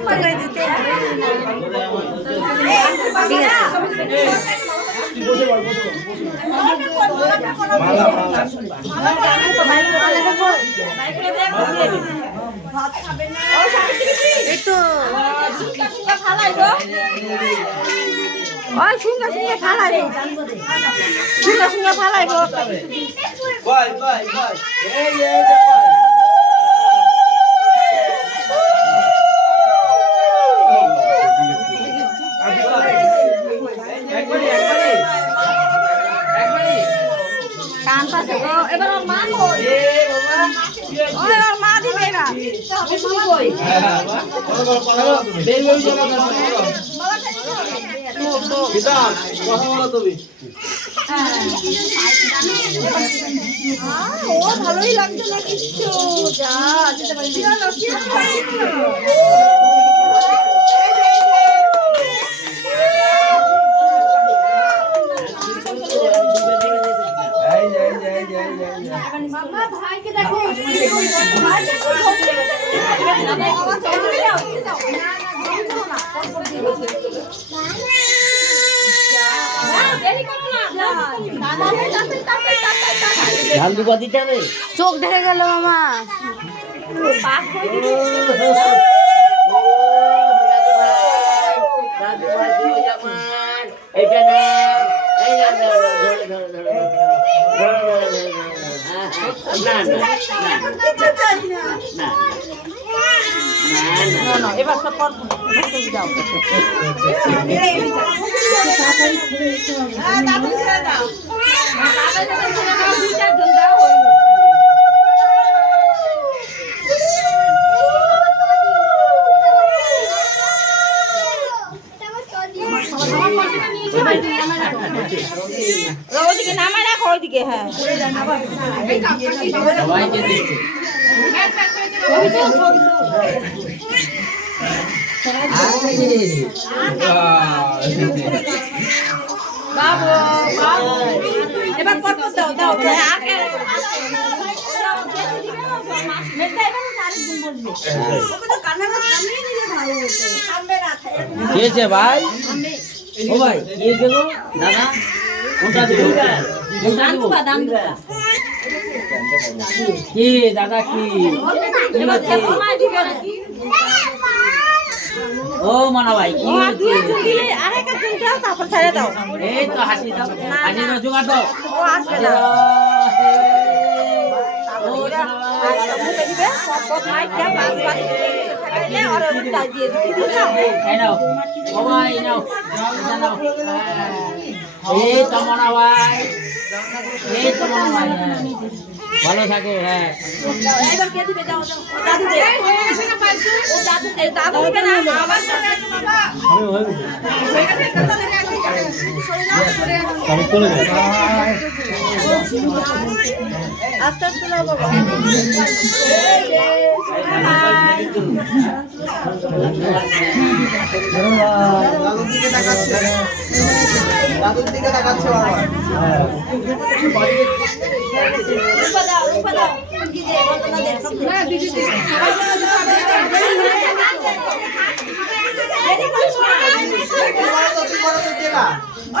তোকে দিতে। ঠিক আছে। এই তো ওই সঙ্গে সঙ্গে ফালাই সঙ্গে সঙ্গে ফালাই ভাই ভাই ভাই এই এই যে ভাই একবারই একবারই একবারই কান পাশে ও, এবার ওর মা ওর মা দিবে পিতা কথা বলো তুমি ও ভালোই লাগছে না কিচ্ছু যা যেতে পারি এই যে এই যে এই যে এই যে এই যে ভাইকে দেখো ভাইকে ধান দুপা দিতে হবে চোখ দেখে গেল এটা না না না না না এবার সব পর যাও। ওইদিকে নামায় রাখো ওইদিকে হ্যাঁ। বাবু এবার পর দাও দাও আগে খেয়েছে ভাই ও ভাই দাদা কোনটা কি দাদা কি? ও মানা ভাই কি তারপর ছেড়ে দাও এই তো হাসি দাও হাসি দাও জোগাড় দাও ও আসবে না দাও। ও সোনা ভাই। এই হ্যাঁ। তো মনা ভাই এই তো মনা ভাই হ্যাঁ। ভালো থাকো হ্যাঁ। এবার কে দিবে? যাও যাও। দাদু দে। ও দাদু দে। দাদু দিবে না। আবার চলে আসো। বাবা আস্তে আস্তে দে হ্যাঁ দিদি দিদি তুই বড় তো দেবা মা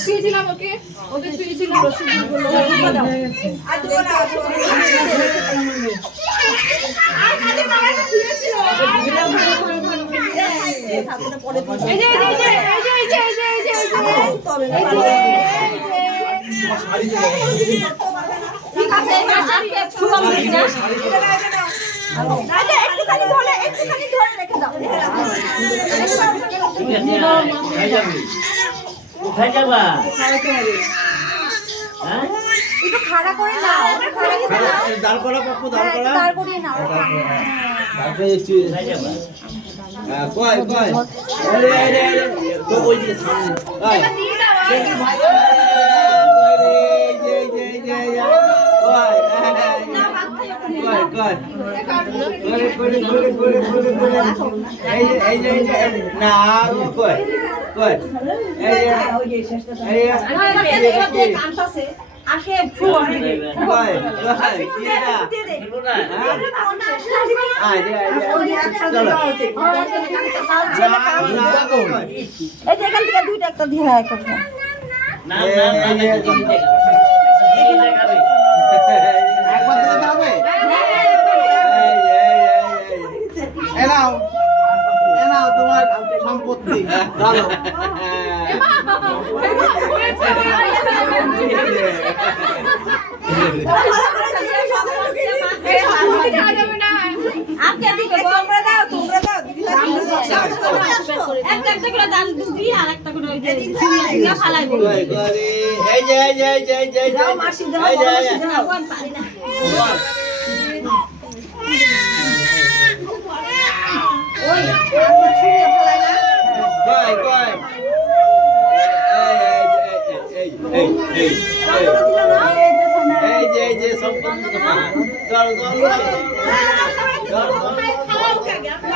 শুয়েছিলাম ওকে ওকে ঠিক আছে ধরে রেখে দাও ঠিক আছে দাঁড় করা পাপ্পু দাঁড় করা কয় কয় আরে আরে আরে তো ওই যে সামনে কয় দেখি ভাই কয় রে যে যে যে কয় কয় করে করে করে করে করে করে এই যে এই যে এই যে এই যে, না ও কয় কয় এই যে এই যে কানতাছে আসে ফুল কয় কয় কি হ্যাঁ না এই যে এখান থেকে দুইটা একটা দিয়ে একটা দিয়ে। না না না না দিদি দেখাবে দিদি দেখাবে একবার দিলে হবে এ নাও এ নাও তোমার সম্পত্তি ধরো আজকে দিকে তোমরা দাও তোমরা দাও একটা একটা করে দান দিবি আর একটা করে ওই যে ছিঁড়ে ছিঁড়ে ফালাই দিবি কই করে এই যে এই যে এই যে এই যে এই যে দাও মাসি দাও এই যে, এই যে। মাসি দাও আমি পারি না ওই আমরা ছিঁড়ে ফালাই না কই কই এই এই এই এই এই এই যে এই যে সম্পত্তি ধরো ধরো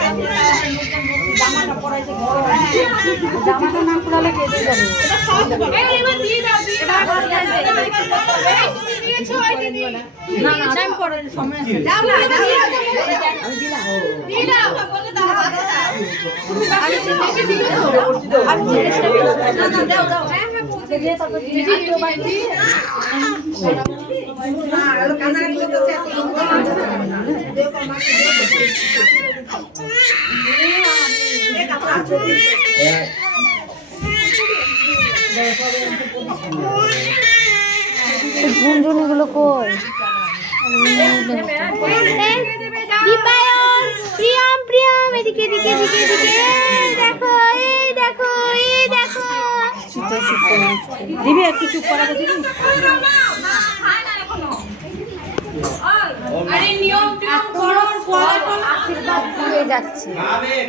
আবার খাল জামাটা না খুলালে কেটে যাবে না না টাইম পরে সময় আছে। দাও না দাও ঝুনঝুনি গুলো কই প্রিয়ম প্রিয়ম এদিকে এদিকে এদিকে এদিকে। দেখো এই দেখো এই দেখো। দিবি একটু চুপ করা দিবি? আরে নিয়ম টিয়ম করো আশীর্বাদ দিয়ে যাচ্ছে।